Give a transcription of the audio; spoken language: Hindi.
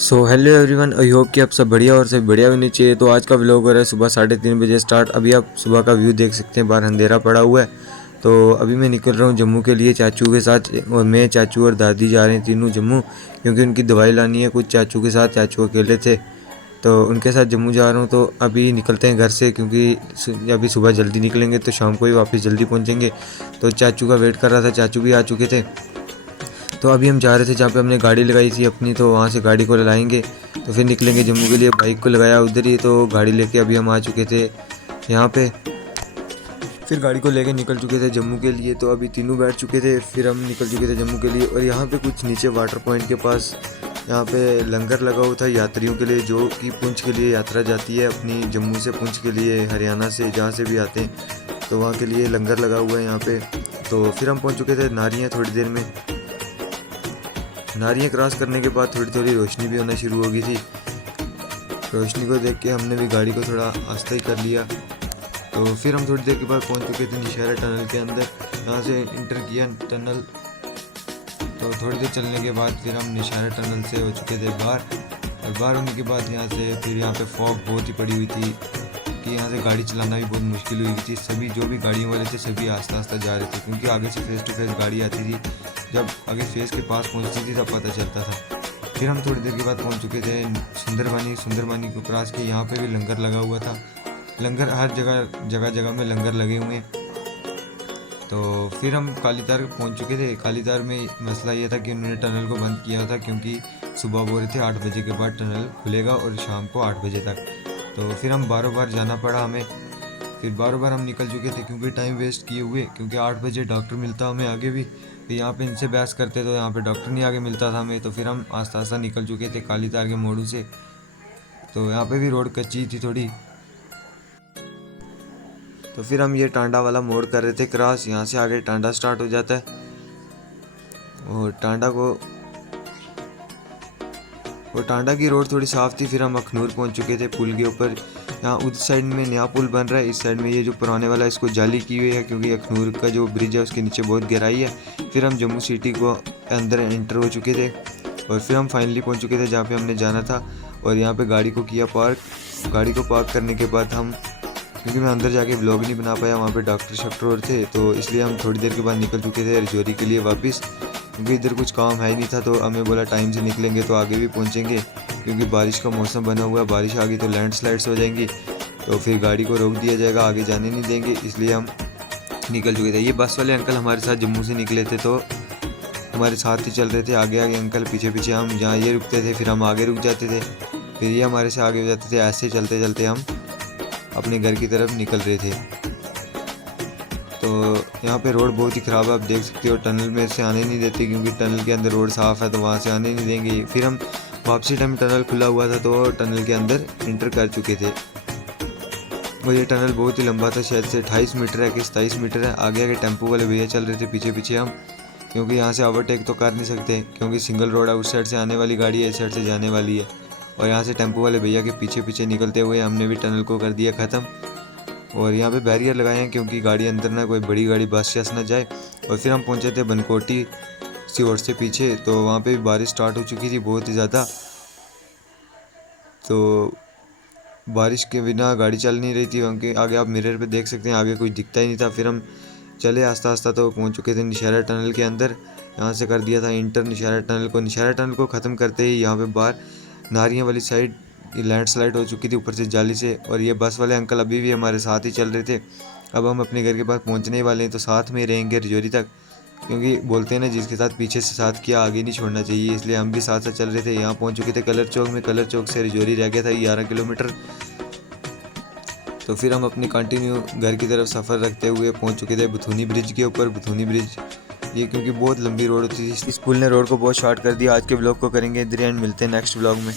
So hello everyone, I hope कि आप सब बढ़िया और सब बढ़िया होनी चाहिए। तो आज का व्लॉग हो रहा है सुबह 3:30 बजे स्टार्ट। अभी आप सुबह का व्यू देख सकते हैं, बाहर अंधेरा पड़ा हुआ है। तो अभी मैं निकल रहा हूँ जम्मू के लिए चाचू के साथ, और मैं, चाचू और दादी जा रहे हैं तीनों जम्मू, क्योंकि उनकी दवाई लानी है कुछ चाचू के साथ। चाचू अकेले थे तो उनके साथ जम्मू जा रहा हूँ। तो अभी निकलते हैं घर से, क्योंकि अभी सुबह जल्दी निकलेंगे तो शाम को ही वापस जल्दी पहुँचेंगे। तो चाचू का वेट कर रहा था, चाचू भी आ चुके थे। तो अभी हम जा रहे थे जहाँ पे हमने गाड़ी लगाई थी अपनी, तो वहाँ से गाड़ी को लाएंगे तो फिर निकलेंगे जम्मू के लिए। बाइक को लगाया उधर ही, तो गाड़ी लेके अभी हम आ चुके थे यहाँ पे। फिर गाड़ी को लेके निकल चुके थे जम्मू के लिए। तो अभी तीनों बैठ चुके थे, फिर हम निकल चुके थे जम्मू के लिए। और यहाँ पे कुछ नीचे वाटर पॉइंट के पास यहाँ पे लंगर लगा हुआ था यात्रियों के लिए, जो कि पुंछ के लिए यात्रा जाती है अपनी, जम्मू से पुंछ के लिए, हरियाणा से, जहाँ से भी आते हैं तो वहाँ के लिए लंगर लगा हुआ है यहाँ पे। तो फिर हम पहुँच चुके थे नारियाँ। थोड़ी देर में नारियाँ क्रॉस करने के बाद थोड़ी थोड़ी रोशनी भी होना शुरू हो गई थी। रोशनी को देख के हमने भी गाड़ी को थोड़ा आस्ते ही कर लिया। तो फिर हम थोड़ी देर के बाद पहुंच चुके थे नौशहरा टनल के अंदर। यहाँ से इंटर किया टनल। तो थोड़ी देर चलने के बाद फिर हम नौशहरा टनल से हो चुके थे बाहर। और बाहर होने के बाद यहाँ पे फॉग बहुत ही पड़ी हुई थी कि यहाँ से गाड़ी चलाना भी बहुत मुश्किल हुई थी। सभी जो भी गाड़ियों वाले थे सभी आस्ता आस्ता जा रहे थे, क्योंकि आगे से फेस टू फेस गाड़ी आती थी। जब आगे फेस के पास पहुँचती थी तब पता चलता था। फिर हम थोड़ी देर के बाद पहुँच चुके थे सुंदरबानी को क्रॉस के। यहाँ पे भी लंगर लगा हुआ था। लंगर हर जगह जगह में लंगर लगे हुए हैं। तो फिर हम कालीतार पहुँच चुके थे। कालीतार में मसला ये था कि उन्होंने टनल को बंद किया था, क्योंकि सुबह बोल रहे थे 8 बजे के बाद टनल खुलेगा और शाम को 8 बजे तक। तो फिर हम बारों बार जाना पड़ा हमें। फिर बारों बार हम निकल चुके थे क्योंकि टाइम वेस्ट किए हुए, क्योंकि 8 बजे डॉक्टर मिलता हमें आगे भी। फिर यहाँ पे इनसे बहस करते तो यहाँ पे डॉक्टर नहीं आगे मिलता था हमें। तो फिर हम आस्ता आस्ता निकल चुके थे कालीतार के मोड़ू से। तो यहाँ पे भी रोड कच्ची थी थोड़ी। तो फिर हम ये टांडा वाला मोड़ कर रहे थे क्रॉस। यहाँ से आगे टांडा स्टार्ट हो जाता है और टांडा की रोड थोड़ी साफ थी। फिर हम अखनूर पहुँच चुके थे पुल के ऊपर। यहाँ उस साइड में नया पुल बन रहा है, इस साइड में ये जो पुराने वाला है इसको जाली की हुई है, क्योंकि अखनूर का जो ब्रिज है उसके नीचे बहुत गहराई है। फिर हम जम्मू सिटी को अंदर एंटर हो चुके थे और फिर हम फाइनली पहुँच चुके थे जहाँ पे हमने जाना था। और यहाँ पे गाड़ी को किया पार्क। गाड़ी को पार्क करने के बाद हम, क्योंकि मैं अंदर जाके व्लॉग नहीं बना पाया, वहाँ पे डॉक्टर और थे, तो इसलिए हम थोड़ी देर के बाद निकल चुके थे रजौरी के लिए वापस, क्योंकि इधर कुछ काम है ही नहीं था। तो हमें बोला टाइम से निकलेंगे तो आगे भी पहुँचेंगे, क्योंकि बारिश का मौसम बना हुआ है, बारिश आ गई तो लैंडस्लाइड्स हो जाएंगी, तो फिर गाड़ी को रोक दिया जाएगा, आगे जाने नहीं देंगे। इसलिए हम निकल चुके थे। ये बस वाले अंकल हमारे साथ जम्मू से निकले थे, तो हमारे साथ ही चल रहे थे। आगे आगे अंकल, पीछे पीछे हम। जहाँ ये रुकते थे फिर हम आगे रुक जाते थे, फिर ये हमारे से आगे हो जाते थे। ऐसे चलते चलते हम अपने घर की तरफ निकल रहे थे। तो यहाँ पे रोड बहुत ही ख़राब है, आप देख सकते हो। टनल में से आने नहीं देते, क्योंकि टनल के अंदर रोड साफ़ है तो वहाँ से आने नहीं देंगे। फिर हम वापसी टाइम टनल खुला हुआ था तो टनल के अंदर इंटर कर चुके थे। और ये टनल बहुत ही लंबा था, शायद से 28 मीटर है कि 27 मीटर है। आगे आगे टेम्पो वाले भैया चल रहे थे, पीछे पीछे हम, क्योंकि यहाँ से ओवरटेक तो कर नहीं सकते, क्योंकि सिंगल रोड है। उस साइड से आने वाली गाड़ी है, इस साइड से जाने वाली है। और यहाँ से टेम्पो वाले भैया के पीछे पीछे निकलते हुए हमने भी टनल को कर दिया ख़त्म। और यहाँ पे बैरियर लगाए हैं, क्योंकि गाड़ी अंदर ना, कोई बड़ी गाड़ी बस शस ना जाए। और फिर हम पहुँचे थे बनकोटी सीहोर से पीछे। तो वहाँ पे भी बारिश स्टार्ट हो चुकी थी बहुत ही ज़्यादा। तो बारिश के बिना गाड़ी चल नहीं रही थी, क्योंकि आगे आप मिरर पे देख सकते हैं आगे कुछ दिखता ही नहीं था। फिर हम चले आस्ता आस्ता तो पहुँच चुके थे नौशहरा टनल के अंदर। यहाँ से कर दिया था इंटर नौशहरा टनल को। नौशहरा टनल को ख़त्म करते ही यहाँ पे बाहर नारियाँ वाली साइड लैंडस्लाइड हो चुकी थी ऊपर से जाली से। और ये बस वाले अंकल अभी भी हमारे साथ ही चल रहे थे। अब हम अपने घर के पास पहुँचने ही वाले हैं, तो साथ में रहेंगे रजौरी तक, क्योंकि बोलते हैं ना जिसके साथ पीछे से साथ किया आगे नहीं छोड़ना चाहिए। इसलिए हम भी साथ साथ चल रहे थे। यहाँ पहुँच चुके थे कलर चौक में। कलर चौक से रजौरी रह गया था 11 किलोमीटर। तो फिर हम अपनी कंटिन्यू घर की तरफ सफ़र रखते हुए पहुँच चुके थे बुथुनी ब्रिज के ऊपर। बुथुनी ब्रिज ये क्योंकि बहुत लंबी रोड थी, स्कूल ने रोड को बहुत शॉर्ट कर दिया। आज के ब्लॉग को करेंगे इधर एंड, मिलते हैं नेक्स्ट ब्लॉग में।